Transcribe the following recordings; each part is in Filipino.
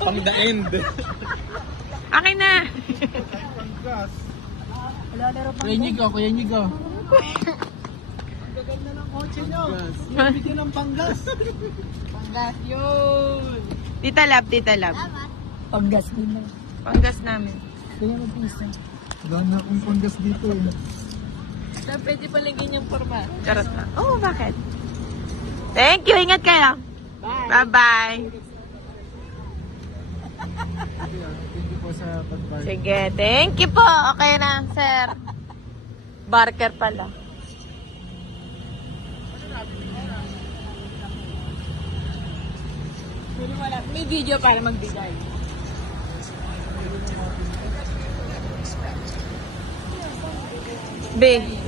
Pang the end. Akin na. Panggas. Kuya Nigo, Kuya Nigo. Gagal na ng kotse nyo. Bigyan ng panggas. Panggas yun. Tita Lab, Tita Lab. Panggas din na. Panggas namin. Kuya mag-pisa. Wala na akong panggas dito eh. Saan pwede palagyan yung forma? Charot na. Oh, bakit? Thank you. Ingat kayo. Bye-bye. Thank you po sa pag-buy. Sige, thank you po. Okay na, sir. Barker pala. May video para magbigay. B.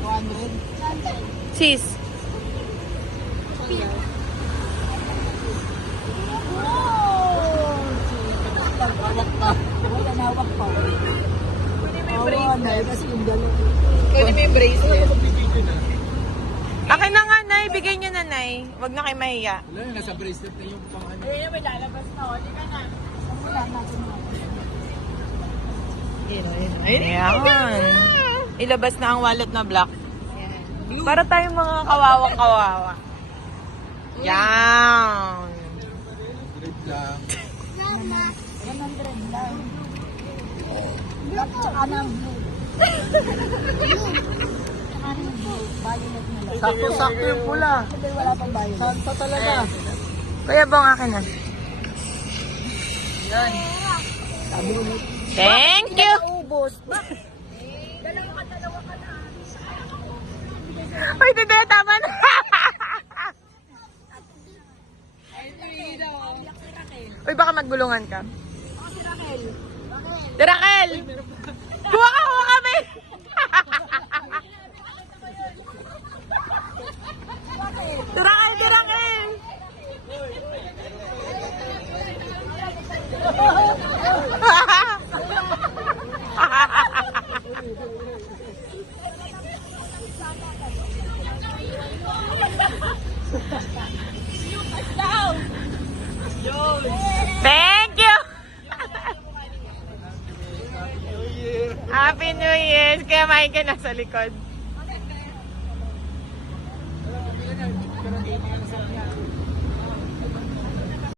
100. Sis. Hawak pa. Wala na hawak pa. Pwede may bracelet. Kasi yung dalawa. Pwede may bracelet. Bibigyan na. Akin na nga, Nay. Bigay niyo na, Nay. Huwag na kayo mahiya. Wala na, nasa bracelet na yung pang ano. Eh, may lalabas na. Hindi ka na. Wala natin na. Ayan. Ilabas na ang wallet na black. Para tayong mga kawawang-kawawa. Yan. Grade lang. 100 lang. Black tsaka ng blue. Tsaka ng blue. Violet na lang. Sakto-sakto yung pula. Hindi, wala pang violet. Sakto talaga. Kuya Bong, akin na. Yan. Sabi ko, Thank you. ubos. Bakit? Dalawa ka na. Uy, Tite, tama na. Uy, baka magbulungan ka. Si Raquel. Bakit? Si Raquel! Kuha kami! Si Raquel, si Raquel! Thank you! Happy New Year! Kaya Mike nasa likod.